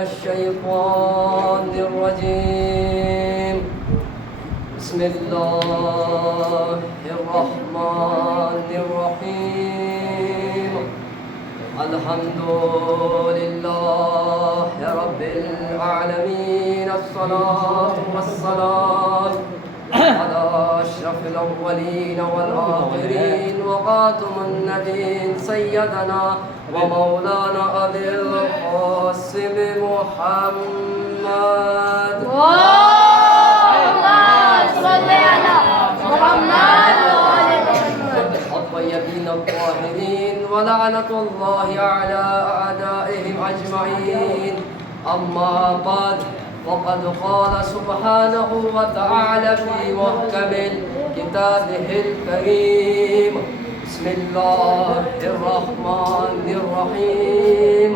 الشيطان الرجيم بسم الله الرحمن الرحيم الحمد لله رب العالمين الصلاة والسلام على أشرف الأولين والآخرين وخاتم النبيين سيدنا ومولانا أبي القاسم محمد اللهم صل على محمد الطيبين الطاهرين ولعنة الله على أعدائهم أجمعين أما بعد وقد قال سبحانه وتعالى في محكم كتابه الكريم بسم الله الرحمن الرحيم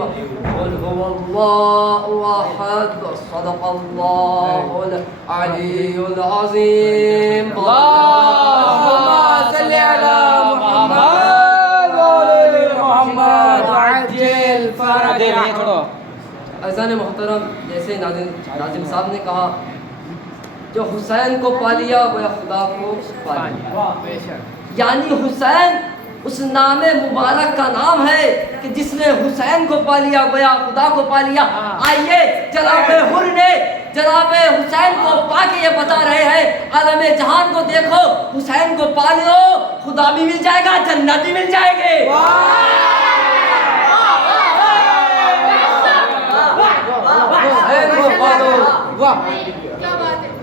قل هو الله أحد صدق الله العلي العظيم اللهم صل على محمد وعلى محمد وعجل فرجه اذان محترم جیسے ناظم صاحب نے کہا جو حسین کو پا لیا وہ خدا کو پا لیا یعنی حسین اس نام مبارک کا نام ہے کہ جس نے حسین کو پا لیا گویا خدا کو پا لیا. آئیے جناب حر نے جناب حسین کو پا کے یہ بتا رہے ہیں عالم جہان کو دیکھو حسین کو پا لو خدا بھی مل جائے گا جنت بھی مل جائے گی.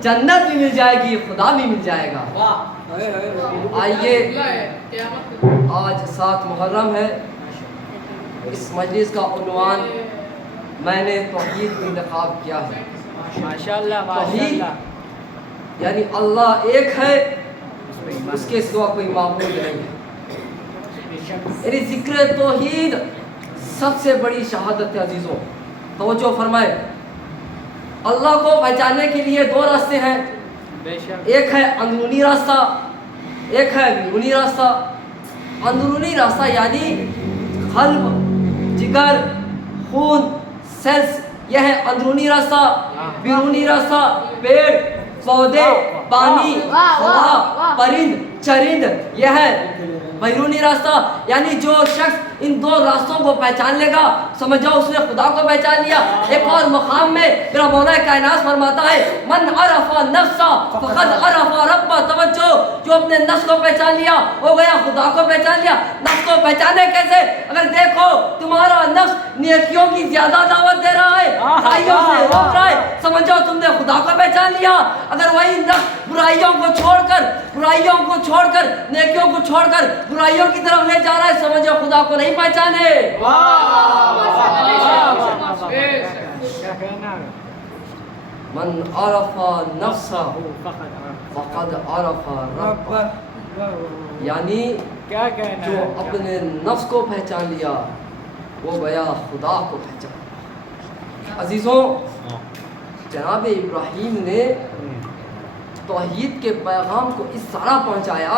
جنت بھی مل جائے گی خدا بھی مل جائے گا. آئیے آج 7 محرم ہے. اس مجلس کا عنوان میں نے توحید انتخاب کیا ہے. توحید یعنی اللہ ایک ہے اس کے سوا کوئی معبود نہیں ہے. یعنی ذکر توحید سب سے بڑی شہادت ہے. عزیزوں توجہ فرمائے. اللہ کو پہچاننے کے لیے 2 راستے ہیں. ایک ہے اندرونی راستہ ایک ہے بیرونی راستہ. اندرونی راستہ یعنی قلب جگر خون سیلز یہ ہے اندرونی راستہ. بیرونی راستہ پیڑ پودے پانی ہوا پرند چرند یہ ہے بیرونی راستہ. یعنی جو شخص ان 2 راستوں کو پہچان لے گا سمجھ جاؤ اس نے خدا کو پہچان لیا. ایک اور مقام میں میرا مولا کائنات فرماتا ہے من عرف نفسا فقد عرف ربا. توجہ جو اپنے نفس کو پہچان لیا وہ گیا خدا کو پہچان لیا. نفس کو پہچانے کیسے؟ اگر دیکھو تمہارا نفس نیکیوں کی زیادہ دعوت دے رہا ہے برائیوں سے روک رہا ہے سمجھ جاؤ تم نے خدا کو پہچان لیا. اگر وہی نفس برائیوں کو چھوڑ کر نیکیوں کو چھوڑ کر برائیوں کی طرف لے جا رہا ہے سمجھو خدا کو نہیں پہچانے. من عرف نفسه فقد عرف ربه. یعنی جو اپنے نفس کو پہچان لیا وہ گیا خدا کو پہچان. عزیزوں جناب ابراہیم نے توحید کے پیغام کو اس طرح پہنچایا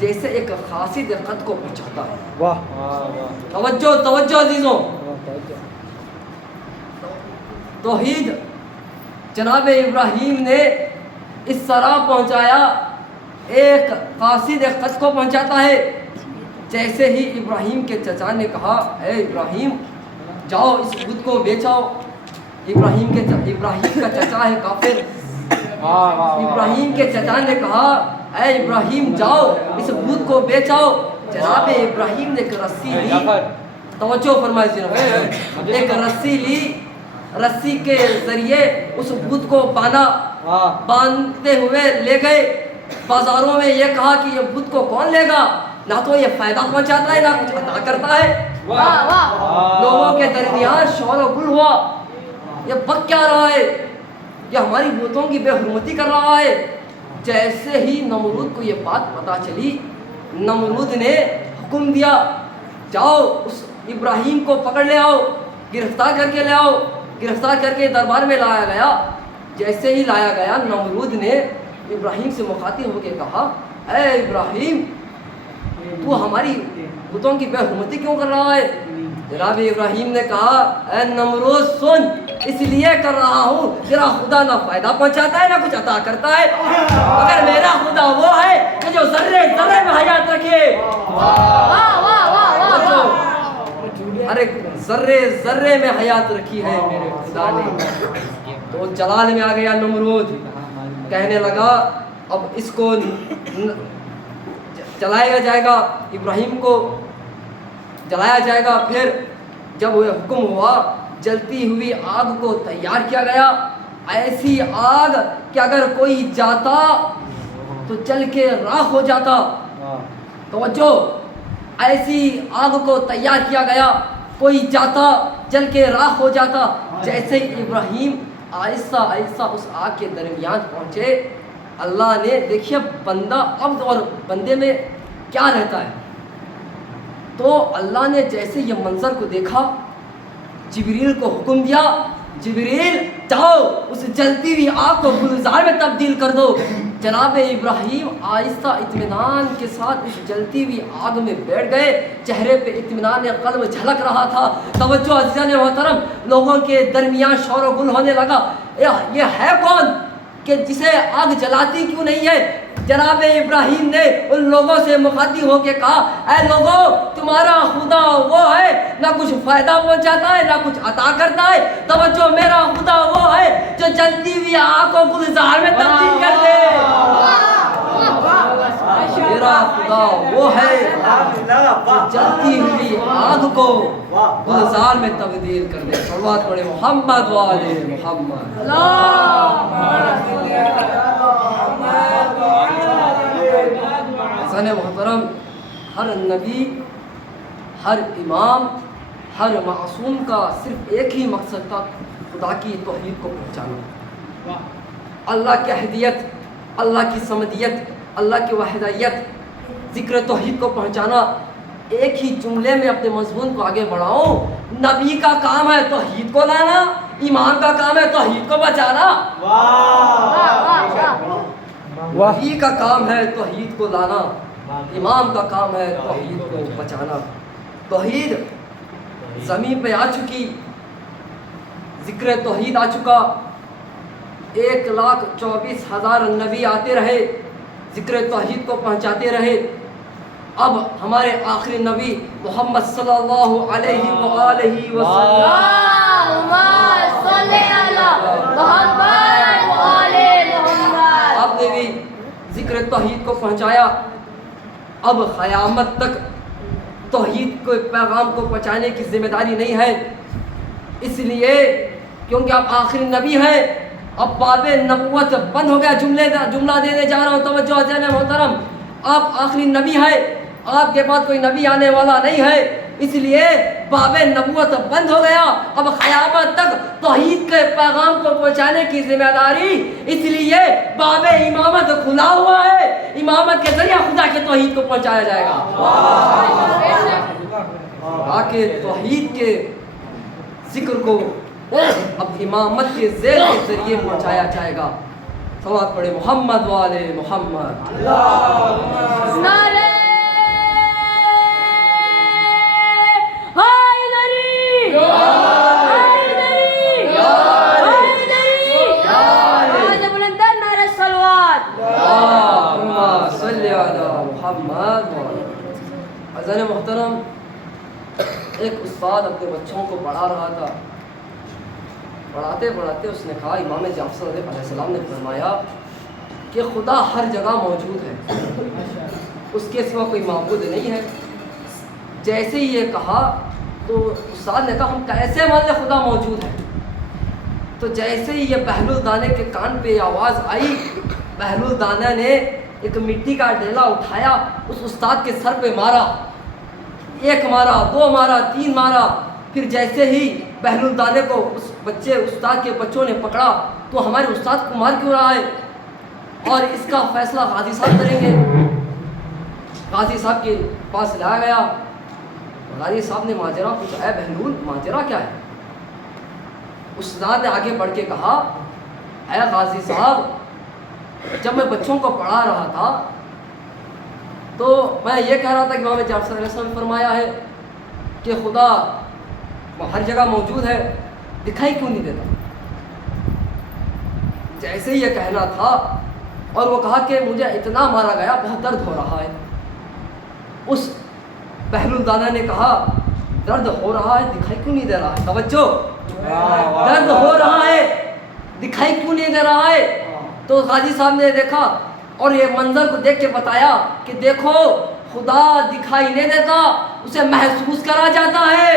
جیسے ایک قاصد خط کو پہنچاتا ہے. توجہ عزیزوں. توحید جناب ابراہیم نے اس طرح پہنچایا ایک قاصد خط کو پہنچاتا ہے جیسے ہی ابراہیم کے چچا نے کہا اے ابراہیم جاؤ اس بت کو بیچاؤ. ابراہیم کا چچا ہے کافر. ابراہیم کے چچا نے کہا اے ابراہیم جاؤ اس بت کو بیچاؤ. جناب ابراہیم نے ایک رسی لی. توجہ فرمائیے. ایک رسی لی. رسی کے ذریعے اس بت کو باندھتے ہوئے لے گئے بازاروں میں. یہ کہا کہ یہ بت کو کون لے گا نہ تو یہ فائدہ پہنچاتا ہے نہ کچھ عطا کرتا ہے. لوگوں کے درمیان شور و گل ہوا. یہ بک کیا رہا ہے یہ ہماری بتوں کی بے حرمتی کر رہا ہے. جیسے ہی نمرود کو یہ بات پتہ چلی نمرود نے حکم دیا جاؤ اس ابراہیم کو پکڑ لے آؤ گرفتار کر کے لے آؤ. گرفتار کر کے دربار میں لایا گیا. جیسے ہی لایا گیا نمرود نے ابراہیم سے مخاطب ہو کے کہا اے ابراہیم تو ہماری بتوں کی بے حرمتی کیوں کر رہا ہے؟ جناب ابراہیم نے کہا اے نمرود سن، اس لیے کر رہا ہوں تیرا خدا نہ فائدہ پہنچاتا ہے نہ کچھ عطا کرتا ہے، مگر میرا خدا وہ ہے کہ جو ذرے ذرے میں حیات رکھے، ہر ایک ذرے ذرے میں حیات رکھی ہے میرے خدا نے۔ تو جلال میں آ گیا نمرود، کہنے لگا اب اس کو جلایا جائے گا، ابراہیم کو جلایا جائے گا۔ پھر جب وہ حکم ہوا جلتی ہوئی آگ کو تیار کیا گیا، ایسی آگ کہ اگر کوئی جاتا تو جل کے راکھ ہو جاتا۔ توجہ، ایسی آگ کو تیار کیا گیا، کوئی جاتا جل کے راکھ ہو جاتا۔ جیسے ابراہیم آہستہ آہستہ اس آگ کے درمیان پہنچے، اللہ نے دیکھیے بندہ عبد اور بندے میں کیا رہتا ہے، تو اللہ نے جیسے یہ منظر کو دیکھا جبریل کو حکم دیا، جبریل جاؤ اس جلتی ہوئی آگ کو گلزار میں تبدیل کر دو۔ جناب ابراہیم آہستہ اطمینان کے ساتھ اس جلتی ہوئی آگ میں بیٹھ گئے، چہرے پہ اطمینان قلب جھلک رہا تھا۔ توجہ عزیزان محترم، لوگوں کے درمیان شور و گل ہونے لگا، یہ ہے کون کہ جسے آگ جلاتی کیوں نہیں ہے؟ جناب ابراہیم نے ان لوگوں سے مخاطب ہو کے کہا، اے لوگوں، تمہارا خدا وہ ہے نہ کچھ فائدہ پہنچاتا ہے نہ کچھ عطا کرتا ہے۔ توجہ، میرا خدا وہ ہے جو جلتی ہوئی آگ کو گلزار میں تبدیل کر دے۔ میرا خدا وہ ہے جو جلتی ہوئی آگ کو گلزار میں تبدیل کر دے۔ صلوات پڑھے محمد و آل محمد۔ حسن محترم، ہر نبی، ہر امام، ہر معصوم کا صرف ایک ہی مقصد تھا، خدا کی توحید کو پہنچانا، اللہ کی احدیت، اللہ کی صمدیت، اللہ کی وحدانیت، ذکر توحید کو پہنچانا۔ ایک ہی جملے میں اپنے مضمون کو آگے بڑھاؤں، نبی کا کام ہے توحید کو لانا، امام کا کام ہے توحید کو بچانا۔ نبی کا کام ہے توحید کو لانا، امام کا کام ہے توحید کو بچانا۔ توحید زمین پہ آ چکی، ذکر توحید آ چکا، 1,24,000 نبی آتے رہے، ذکر توحید کو پہنچاتے رہے۔ اب ہمارے آخری نبی محمد صلی اللہ علیہ وآلہ وسلم، آپ نے بھی ذکر توحید کو پہنچایا۔ اب قیامت تک توحید کو پیغام کو پہنچانے کی ذمہ داری نہیں ہے، اس لیے کیونکہ آپ آخری نبی ہیں، اب باب نبوت بند ہو گیا۔ جملہ دینے جا رہا ہوں، توجہ عزیزان محترم، آپ آخری نبی ہیں، آپ کے بعد کوئی نبی آنے والا نہیں ہے، اس لیے باب نبوت بند ہو گیا۔ اب قیامت تک توحید کے پیغام کو پہنچانے کی ذمہ داری، اس لیے باب امامت کھلا ہوا ہے، امامت کے ذریعہ خدا کے توحید کو پہنچایا جائے گا، تاکہ توحید کے ذکر کو اب امامت کے ذیل کے ذریعے پہنچایا جائے گا۔ صلوات پڑھے محمد و آل محمد۔ حضرت محترم، ایک استاد اپنے بچوں کو پڑھا رہا تھا، پڑھاتے پڑھاتے اس نے کہا، امام جعفر علیہ السلام نے فرمایا کہ خدا ہر جگہ موجود ہے، اس کے سوا کوئی معبود نہیں ہے۔ جیسے ہی یہ کہا تو استاد نے کہا، ہم کیسے مان لیں خدا موجود ہے؟ تو جیسے ہی یہ بہلول دانے کے کان پہ آواز آئی، بہلول دانا نے ایک مٹی کا ڈھیلا اٹھایا، اس استاد کے سر پہ مارا، 1 مارا، 2 مارا، 3 مارا۔ پھر جیسے ہی بہلول دانے کو استاد کے بچوں نے پکڑا، تو ہمارے استاد کو مار کیوں رہا ہے، اور اس کا فیصلہ غازی صاحب کریں گے۔ غازی صاحب کے پاس لایا گیا، غازی صاحب نے ماجرا پوچھا، اے بہلول ماجرا کیا ہے؟ استاد نے آگے بڑھ کے کہا، اے غازی صاحب، جب میں بچوں کو پڑھا رہا تھا تو میں یہ کہہ رہا تھا کہ امام جعفر علیہ السلام نے فرمایا ہے کہ خدا ہر جگہ موجود ہے، دکھائی کیوں نہیں دیتا؟ جیسے یہ کہنا تھا اور وہ کہا کہ مجھے اتنا مارا گیا بہت درد ہو رہا ہے، اس بہلول دانا نے کہا درد ہو رہا ہے دکھائی کیوں نہیں دے رہا ہے؟ توجہ، درد ہو رہا ہے دکھائی کیوں نہیں دے رہا ہے؟ تو غازی صاحب نے دیکھا اور یہ منظر کو دیکھ کے بتایا کہ دیکھو خدا دکھائی نہیں دیتا، اسے محسوس کرا جاتا ہے۔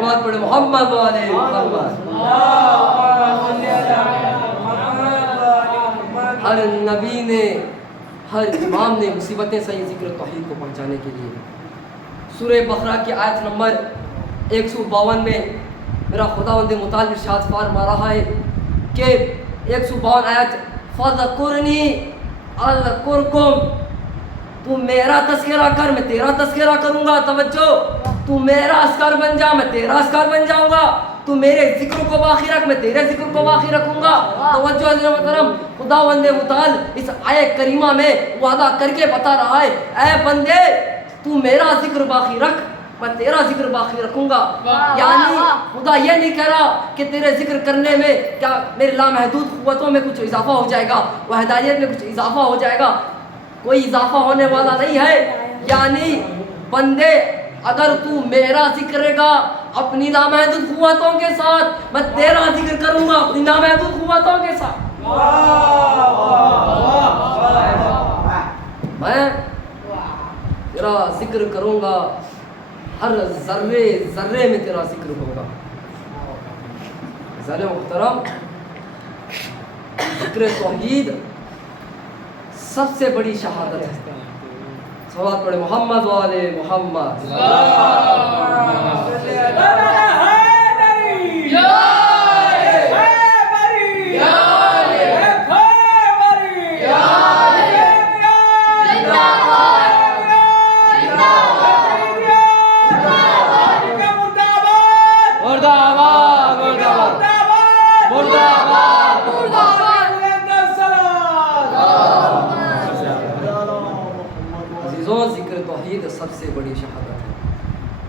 بہت بڑے محمد والے محمد، ہر نبی نے ہر امام نے مصیبتیں صحیح ذکر توحید کو پہنچانے کے لیے سورہ بقرہ کی آیت نمبر 152 میں میرا خداوند متعال ارشاد فرما رہا ہے کہ 152 آیت فَذْكُرْنِي أَذْكُرْكُمْ، تو میرا تذکرہ کر میں تیرا تذکرہ کروں گا۔ توجہ، تو میرا اذکار بن جا میں تیرا اذکار بن جاؤں گا، تو میرے ذکر کو باقی رکھ میں تیرے ذکر کو باقی رکھوں گا۔ توجہ حضرت محترم، خداوند متعال اس آیت کریمہ میں وعدہ کر کے بتا رہا ہے اے بندے تو میرا ذکر باقی رکھ میں تیرا ذکر باقی رکھوں گا۔ یعنی خدا یہ نہیں کہہ رہا کہ تیرے ذکر کرنے میں کیا میرے لامحدود قوتوں میں کچھ اضافہ ہو جائے گا، وحدانیت میں کچھ اضافہ ہو جائے گا، کوئی اضافہ ہونے والا نہیں ہے۔ یعنی بندے اگر تو میرا ذکر کرے گا اپنی لامحدود قوتوں کے ساتھ، میں تیرا ذکر کروں گا اپنی لامحدود قوتوں کے ساتھ۔ میں تیرا ذکر کروں گا، ہر ذرے ذرے میں تیرا ذکر ہوگا۔ ذرے محترم، ذکر توحید سب سے بڑی شہادت ہے۔ صلوات پڑھے محمد والے محمد۔ ذکر توحید سب سے بڑی شہادت ہے۔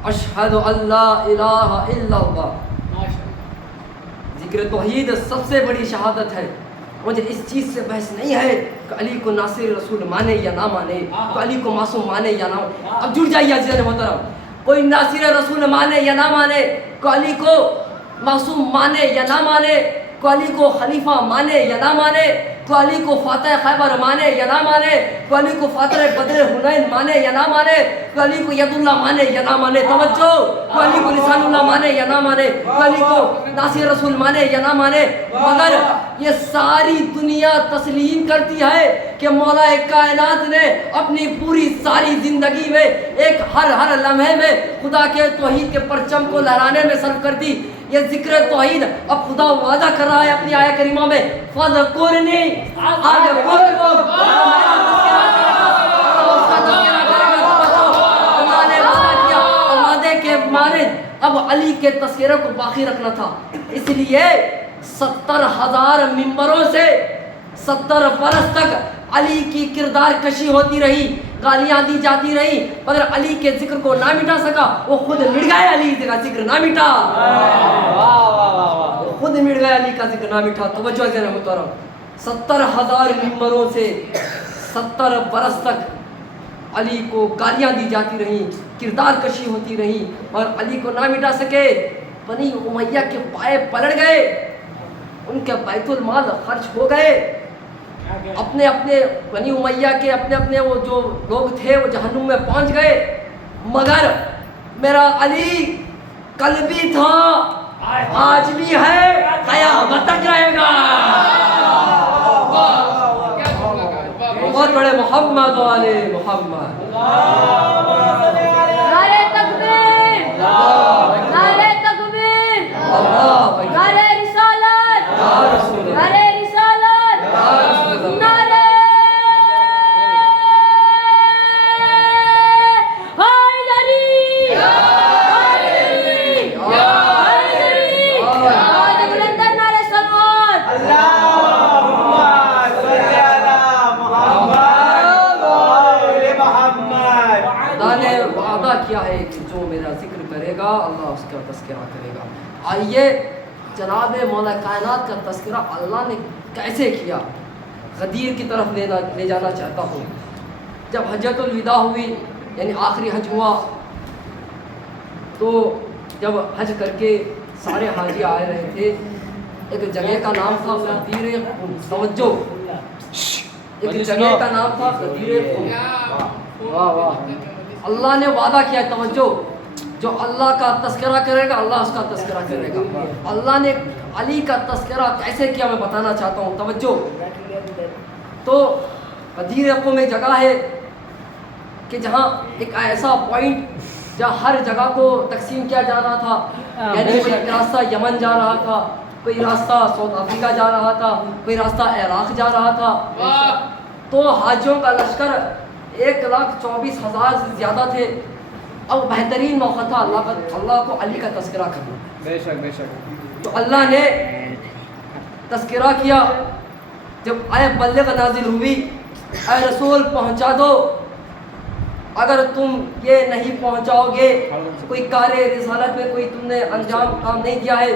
اشہد ان لا الہ الا اللہ، ذکر توحید سب سے بڑی شہادت ہے۔ مجھے اس چیز سے بحث نہیں ہے کہ علی کو ناصر رسول مانے یا نہ مانے، تو علی کو معصوم مانے یا نہ مانے۔ اب جڑ جائیے عزیزان محترم، کوئی ناصر رسول مانے یا نہ مانے، کو علی کو معصوم مانے یا نہ مانے، کو علی کو خلیفہ مانے یا نہ مانے، کو علی کو فاتح خیبر مانے یا نہ مانے، کو علی کو فاتح بدر حنین مانے یا نہ مانے، کو علی کو ید اللہ مانے یا نہ مانے۔ توجہ، کو علی کو لسان اللہ مانے یا نہ مانے، کو علی کو ناصر رسول مانے یا نہ مانے، مگر یہ ساری دنیا تسلیم کرتی ہے کہ مولا کائنات نے اپنی پوری ساری زندگی میں ایک ہر لمحے میں خدا کے توحید کے پرچم کو لہرانے میں صرف کر دی۔ یہ ذکر توحید اب خدا وعدہ کر رہا ہے اپنی آیت کریمہ میں فَذْكُرْنِي أَذْكُرْكُمْ، اللہ نے وعدہ کیا، وعدے کے مانند اب علی کے تذکرے کو باقی رکھنا تھا۔ اس لیے 70,000 ممبروں سے 70 برس تک علی کی کردار کشی ہوتی رہی، گالیاں دی جاتی رہی، مگر علی کے ذکر کو نہ مٹا سکا۔ وہ خود مٹ گئے، علی کا ذکر نہ مٹا، خود مٹ گئے، علی کا ذکر نہ مٹا۔ توجہ ہے محترم، 70,000 ممبروں سے 70 برس تک علی کو گالیاں دی جاتی رہیں، کردار کشی ہوتی رہی، اور علی کو نہ مٹا سکے۔ بنی امیہ کے پائے پلٹ گئے، ان کے بیت المال خرچ ہو گئے، اپنے بنی امیہ کے اپنے وہ جو لوگ تھے وہ جہنم میں پہنچ گئے، مگر میرا علی کل بھی تھا، آج بھی ہے، قیامت تک رہے گا۔ بہت بڑے محمد والے محمد۔ نعرہ تکبیر، نعرہ تکبیر، نعرہ رسالت، نعرہ رسالت، نعرہ حیدری، حیدری، حیدری، آواز بلند نعرہ صلوات۔ اللہم صلی علی محمد و آل محمد۔ کرے گا. آئیے جناب مولا کائنات کا تذکرہ اللہ نے کیسے کیا غدیر کی طرف لے جانا چاہتا ہوں. جب حجۃ الوداع ہوئی یعنی آخری حج ہوا تو جب حج کر کے سارے حاجی آ رہے تھے ایک جگہ کا نام تھا غدیر خم. توجہ, ایک جگہ کا نام تھا غدیر خم. واہ واہ, اللہ نے وعدہ کیا. توجہ, جو اللہ کا تذکرہ کرے گا اللہ اس کا تذکرہ کرے گا. اللہ نے علی کا تذکرہ کیسے کیا میں بتانا چاہتا ہوں. توجہ, تو غدیر خم میں جگہ ہے کہ جہاں ایک ایسا پوائنٹ جہاں ہر جگہ کو تقسیم کیا جا رہا تھا. یعنی کوئی راستہ یمن جا رہا تھا, کوئی راستہ ساؤتھ افریقہ جا رہا تھا, کوئی راستہ عراق جا رہا تھا. تو حاجیوں کا لشکر 1,24,000 سے زیادہ تھے. اب بہترین موقع تھا اللہ کو علی کا تذکرہ کرنا. بے شک بے شک. تو اللہ نے تذکرہ کیا. جب آئے بلغ نازل ہوئی, اے رسول پہنچا دو, اگر تم یہ نہیں پہنچاؤ گے کوئی کار رسالت میں کوئی تم نے انجام کام نہیں دیا ہے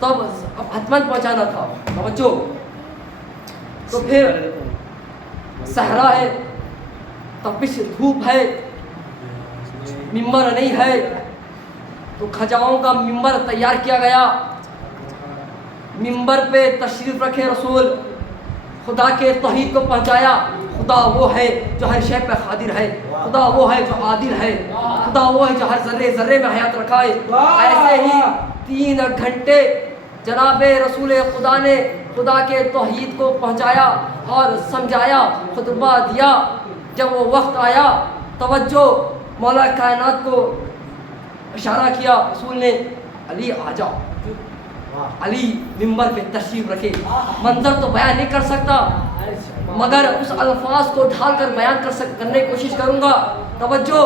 تب اب حتمن پہنچانا تھا. توجہ, تو پھر صحرا ہے, تپش دھوپ ہے, ممبر نہیں ہے, تو کھجاؤں کا ممبر تیار کیا گیا. ممبر پہ تشریف رکھے رسول, خدا کے توحید کو پہنچایا. خدا وہ ہے جو ہر شے پہ قادر ہے, خدا وہ ہے جو عادل ہے, خدا وہ ہے جو ہر ذرے ذرے میں حیات رکھائے. ایسے ہی 3 گھنٹے جناب رسول خدا نے خدا کے توحید کو پہنچایا اور سمجھایا, خطبہ دیا. جب وہ وقت آیا, توجہ, مولا کائنات کو اشارہ کیا رسول نے, علی آ جاؤ. علی ممبر پہ تشریف رکھے. منظر تو بیان نہیں کر سکتا مگر اس الفاظ کو ڈھال کر بیان کرنے کی کوشش کروں گا. توجہ,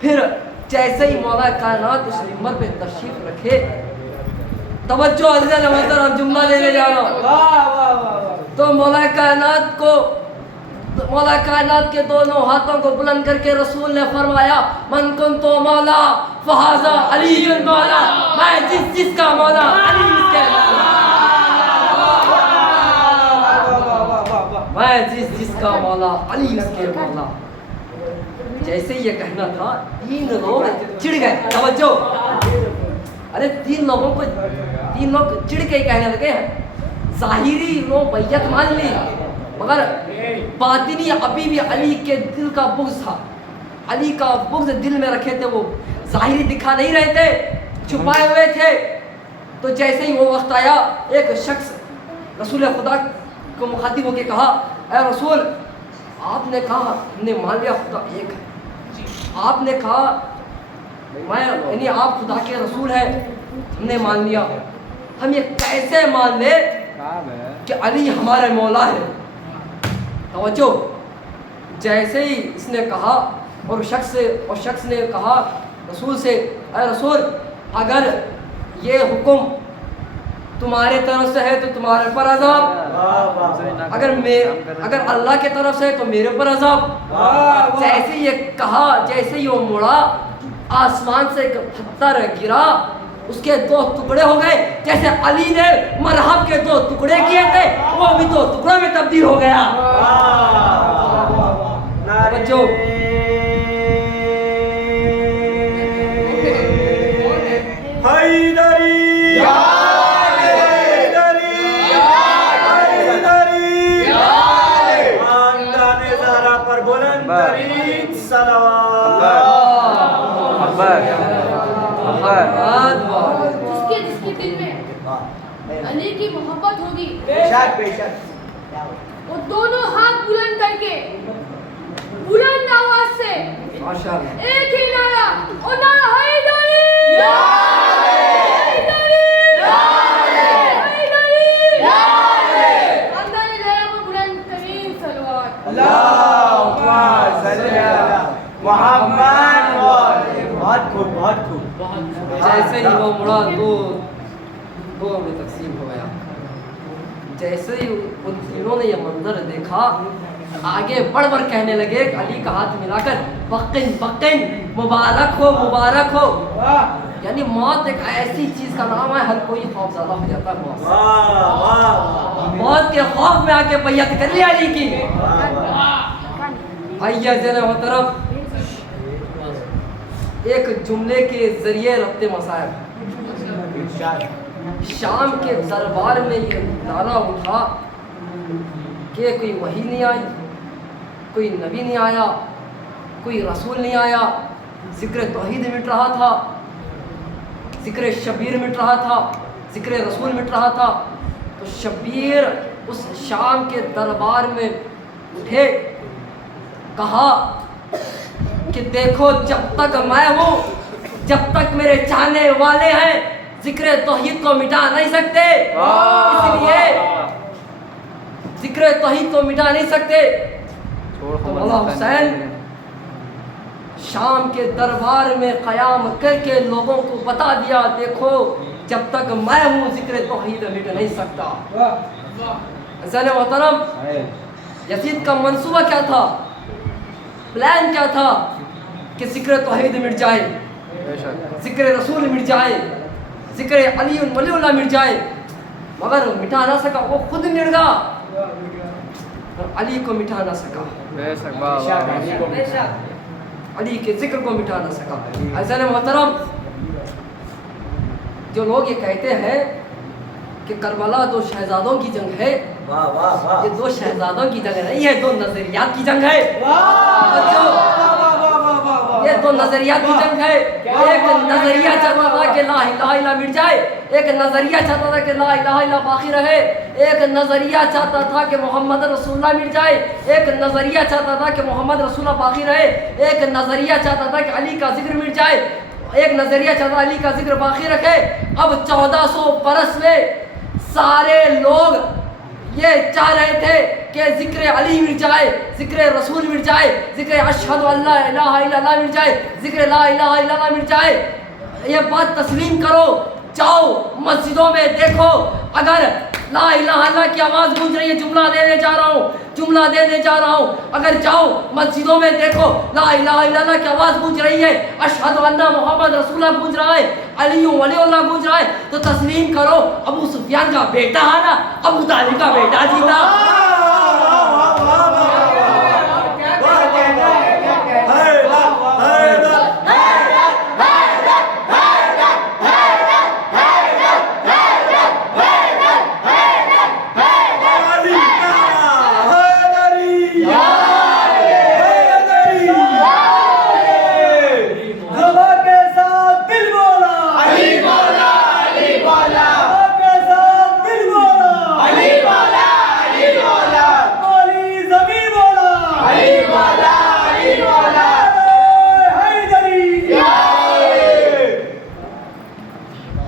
پھر جیسے ہی مولا کائنات اس ممبر پہ تشریف رکھے, توجہ عزیزان محترم, جملہ لینے جا رہا ہوں. تو مولا کائنات کے دونوں ہاتھوں کو بلند کر کے رسول نے فرمایا, من کنت مولا فہذا علی مولا. میں جس کا مولا علی اس کے مولا. میں جس کا مولا علی اس کے مولا. جیسے یہ کہنا تھا 3 لوگ چڑ گئے. توجہ, ارے 3 لوگ چڑ کے کہنے لگے ہیں. ظاہری لوگ بیعت مان لی مگر باطنی ابھی بھی علی کے دل کا بغض تھا. علی کا بغض دل میں رکھے تھے, وہ ظاہری دکھا نہیں رہے تھے, چھپائے ہوئے تھے. تو جیسے ہی وہ وقت آیا, ایک شخص رسول خدا کو مخاطب ہو کے کہا, اے رسول, آپ نے کہا ہم نے مان لیا خدا ایک ہے. آپ نے کہا یعنی آپ خدا کے رسول ہیں, ہم نے مان لیا. ہم یہ کیسے مان لے کہ علی ہمارے مولا ہے. توجہ, جیسے ہی اس نے کہا اور شخص نے کہا رسول سے, اے رسول, اگر یہ حکم تمہارے طرف سے ہے تو تمہارے پر عذاب, اگر اللہ کے طرف سے ہے تو میرے پر عذاب. جیسے یہ کہا, جیسے ہی وہ مڑا, آسمان سے ایک پتھر گرا, اس کے 2 ٹکڑے ہو گئے. جیسے علی نے مرحب کے 2 ٹکڑے کیے تھے وہ بھی 2 ٹکڑوں میں تبدیل ہو گیا. بچوں, حیدری خاندان زہرا پر بلند ترین صلوات. جس کے دل میں علی کی محبت ہوگی وہ دونوں ہاتھ بلند کر کے بلند آواز سے ایک ہی نعرہ, اور نعرہ حیدری خاندان زہرا پر بلند ترین صلوات. اللہم صلی علی محمد. بہت خوب. جیسے ہی وہ مڑا دو میں تقسیم ہو گیا. جیسے ہی ان تینوں نے یہ منظر دیکھا, آگے بڑھ کہنے لگے, علی کا ہاتھ ملا کر بقن مبارک ہو. یعنی موت ایک ایسی چیز کا نام ہے ہر کوئی خوف زدہ ہو جاتا ہے موت سے۔ واہ واہ موت کے خوف میں آ کے بیعت کر لیا علی کی۔ بھائی عزیز محترم، ایک جملے کے ذریعے ربط مصائب، شام کے دربار میں یہ نعرہ اٹھا کہ کوئی وحی نہیں آئی، کوئی نبی نہیں آیا، کوئی رسول نہیں آیا، ذکر توحید مٹ رہا تھا، ذکر شبیر مٹ رہا تھا، ذکر رسول مٹ رہا تھا۔ تو شبیر اس شام کے دربار میں اٹھے، کہا کہ دیکھو جب تک میں ہوں، جب تک میرے چاہنے والے ہیں، ذکر توحید کو مٹا نہیں سکتے، اس لیے ذکر توحید کو مٹا نہیں سکتے۔ تو مولا حسین شام کے دربار میں قیام کر کے لوگوں کو بتا دیا، دیکھو جب تک میں ہوں ذکر توحید مٹ نہیں سکتا۔ حسین محترم، یزید کا منصوبہ کیا تھا، پلان کیا تھا کہ ذکر توحید مٹ جائے، ذکر رسول مٹ جائے، ذکر علی ولی اللہ مٹ جائے، مگر مٹا نہ سکا، وہ خود مٹ گیا اور علی کو مٹا نہ سکا، علی کے ذکر کو مٹا نہ سکا۔ عزیزان محترم، جو لوگ یہ کہتے ہیں کہ کربلا دو شہزادوں کی جنگ ہے، واہ واہ واہ، یہ دو شہزادوں کی جنگ نہیں ہے، دو نظریات کی جنگ ہے۔ یہ دو نظریات کی جنگ ہے۔ ایک نظریہ چاہتا تھا کہ لا الہ الا مٹ جائے، ایک نظریہ چاہتا تھا کہ لا الہ الا باقی رہے، ایک نظریہ چاہتا تھا کہ محمد رسول اللہ مٹ جائے، ایک نظریہ چاہتا تھا کہ محمد رسول اللہ باقی رہے، ایک نظریہ چاہتا تھا کہ علی کا ذکر مٹ جائے، ایک نظریہ چاہتا علی کا ذکر باقی رکھے۔ اب 1400 برس میں سارے لوگ یہ چاہ رہے تھے کہ ذکر علی مٹ جائے، ذکر رسول مٹ جائے، ذکر اشہد ان لا الہ الا اللہ مٹ جائے، ذکر لا الہ الا اللہ مٹ جائے۔ یہ بات تسلیم کرو، جاؤ مسجدوں میں دیکھو، اگر لا الہ الا اللہ کی آواز گونج رہی ہے، جملہ دینے جا رہا ہوں، جملہ دینے جا رہا ہوں، اگر جاؤ مسجدوں میں دیکھو لا الہ الا اللہ کی آواز گونج رہی ہے، اشہد ان محمد رسول اللہ گونج رہا ہے، علی ولی اللہ گونج رہا ہے، تو تسلیم کرو ابو سفیان کا بیٹا ہارا، ابو طالب کا بیٹا جیتا۔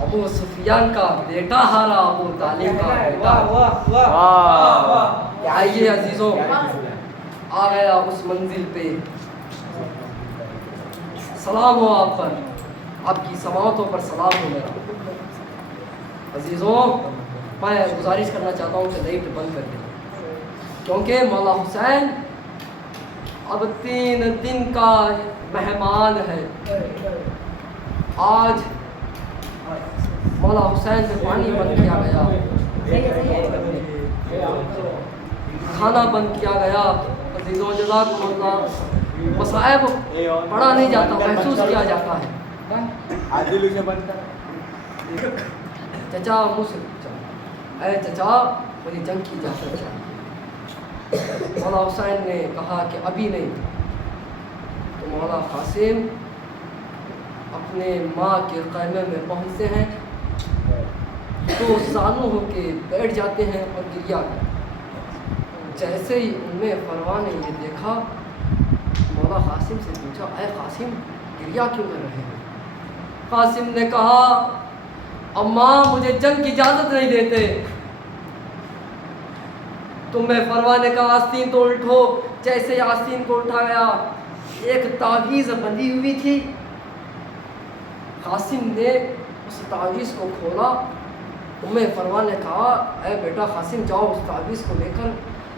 ابو سفیان کا بیٹا ہارا، ابو طالب کا بیٹا۔ آئیے عزیزوں، آ گیا اس منزل پہ، سلام ہو آپ پر، آپ کی سماعتوں پر سلام ہو میرا۔ عزیزوں، میں گزارش کرنا چاہتا ہوں کہ لائٹ بند کر دیں، کیونکہ مولا حسین اب 3 دن کا مہمان ہے۔ آج مولا حسین سے پانی بند کیا گیا، کھانا بند کیا گیا۔ عزیزوں، جزاکم اللہ، مصائب پڑھا نہیں جاتا، محسوس کیا جاتا ہے۔ چچا مجھ سے پوچھا، اے چچا مجھے جنگ کی اجازت چاہیے۔ مولا حسین نے کہا کہ ابھی نہیں۔ تو مولا قاسم اپنے ماں کے خیمے میں پہنچتے ہیں تو زانو ہو کے بیٹھ جاتے ہیں اور گریا کرتے ہیں۔ جیسے ہی ام فروا نے یہ دیکھا، مولا قاسم سے پوچھا، اے قاسم گریا کیوں کر رہے ہیں؟ قاسم نے کہا، اماں مجھے جنگ کی اجازت نہیں دیتے۔ ام فروا نے کہا، آستین تو الٹھو۔ جیسے ہی آستین کو اٹھایا، ایک تعویذ بندھی ہوئی تھی۔ قاسم نے اس تعویذ کو کھولا۔ ام فروا نے کہا، اے بیٹا قاسم جاؤ اس تعویذ کو لے کر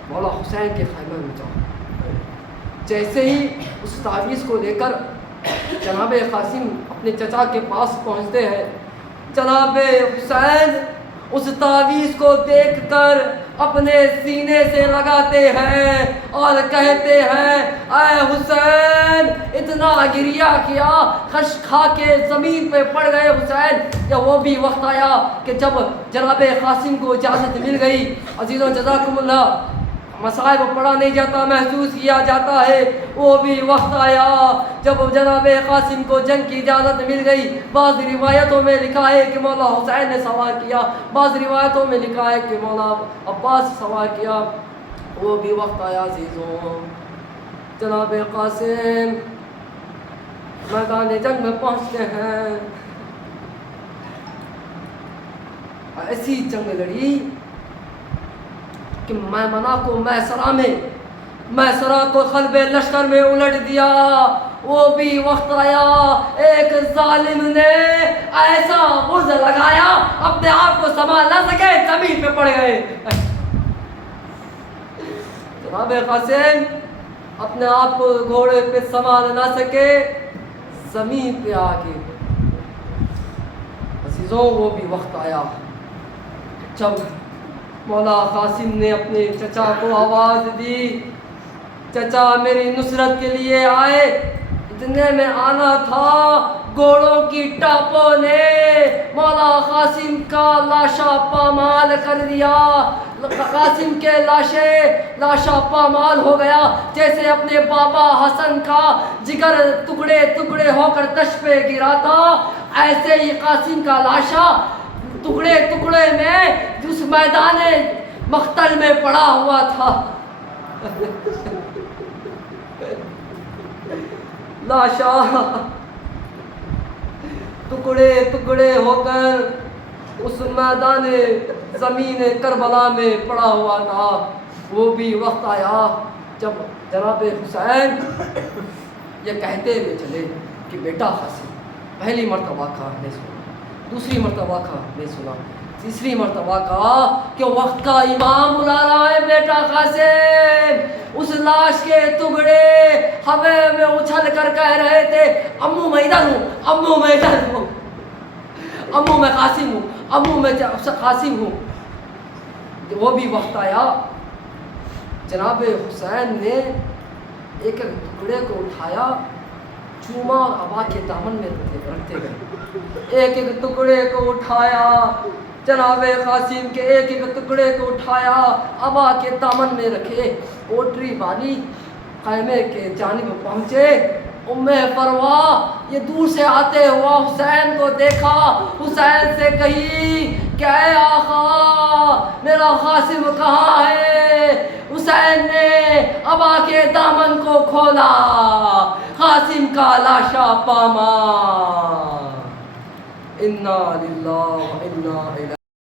مولا حسین کے خیمے میں جاؤ۔ جیسے ہی اس تعویذ کو لے کر جناب قاسم اپنے چچا کے پاس پہنچتے ہیں. جناب حسین اس تعویذ کو دیکھ کر اپنے سینے سے لگاتے ہیں اور کہتے ہیں اے حسین اتنا گریہ کیا خش کھا کے زمین پہ پڑ گئے حسین. یا وہ بھی وقت آیا کہ جب جناب قاسم کو اجازت مل گئی. عزیزوں جزاکم اللہ. مصائب پڑھا نہیں جاتا محسوس کیا جاتا ہے. وہ بھی وقت آیا جب جناب قاسم کو جنگ کی اجازت مل گئی. بعض روایتوں میں لکھا ہے کہ مولا حسین نے سوار کیا, بعض روایتوں میں لکھا ہے کہ مولا عباس سوار کیا. وہ بھی وقت آیا عزیزوں. جناب قاسم میدان جنگ میں پہنچتے ہیں. ایسی جنگ لڑی کہ میمنہ کو میسرہ کو قلب لشکر میں الٹ دیا. وہ بھی وقت آیا ایک ظالم نے ایسا غرض لگایا اپنے آپ کو سنبھال نہ سکے زمین پہ پڑ گئے. جناب قاسم اپنے آپ کو گھوڑے پہ سنبھال نہ سکے زمین پہ آ کے. عزیزوں وہ بھی وقت آیا جب مولا قاسم نے اپنے چچا کو آواز دی چچا میری نصرت کے لیے آئے. اتنے میں آنا تھا گھوڑوں کی ٹاپوں نے مولا قاسم کا لاشا پامال کر دیا. قاسم کے لاشا پامال ہو گیا جیسے اپنے بابا حسن کا جگر ٹکڑے ٹکڑے ہو کر تش پہ گرا تھا. ایسے ہی قاسم کا لاشا ٹکڑے ٹکڑے میں اس میدان مقتل میں پڑا ہوا تھا. لاشا ٹکڑے ٹکڑے ہو کر اس میدان زمین کربلا میں پڑا ہوا تھا. وہ بھی وقت آیا جب جناب حسین یہ کہتے ہوئے چلے کہ بیٹا قاسم پہلی مرتبہ کا نے سنا, دوسری مرتبہ کا نے سنا, تیسری مرتبہ کہا کہ وقت کا امام بلا رہا ہے بیٹا قاسم. اس لاش کے ٹکڑے ہوا میں اچھل کر کہہ رہے تھے امو میں ادھر ہوں, امو میں ادھر ہوں, امو میں قاسم ہوں, امو میں قاسم ہوں. وہ بھی وقت آیا جناب حسین نے ایک ٹکڑے کو اٹھایا چوما اور ابا کے دامن میں رکھتے گئے. ایک ایک ٹکڑے کو اٹھایا جناب قاسم کے ایک ایک ٹکڑے کو اٹھایا ابا کے دامن میں رکھے. کوٹری والی خیمے کے جانب پہنچے. ام فروا یہ دور سے آتے ہوا حسین کو دیکھا. حسین سے کہی کہ اے آقا میرا قاسم کہاں ہے. حسین نے ابا کے دامن کو کھولا, قاسم کا لاشا پاما. انا للہ